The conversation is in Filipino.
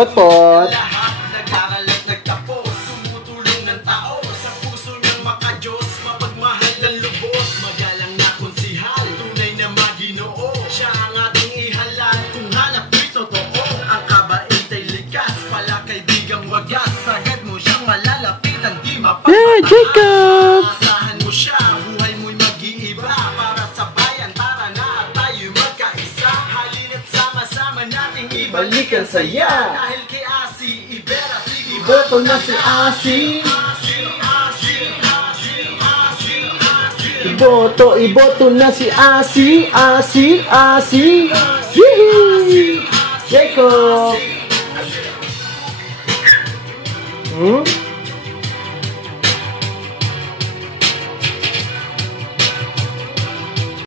Pot-pot. Lahat nag-aral at nagtapos, tumutulong ng tao sa puso niyang makajos, mapagmahal ng lubos, magalang na konsihal, tunay na maginoo. Siya ang ating ihalal, kung hanap ko'y totoo. Ang kabait ay likas, pala kaibigang wagas, sagad mo siyang malalapitan, di mapagmataas. Yeah, Jacob! Asahan mo siya, buhay mo'y mag-iiba. Para sa bayan, tara na at tayo magkaisa. Halina't sama-sama nating ibalik ang saya. Dahil kay Asi, Ibera, sige, Iboto na si Asi. Iboto na si Asi. Yee! Jacob!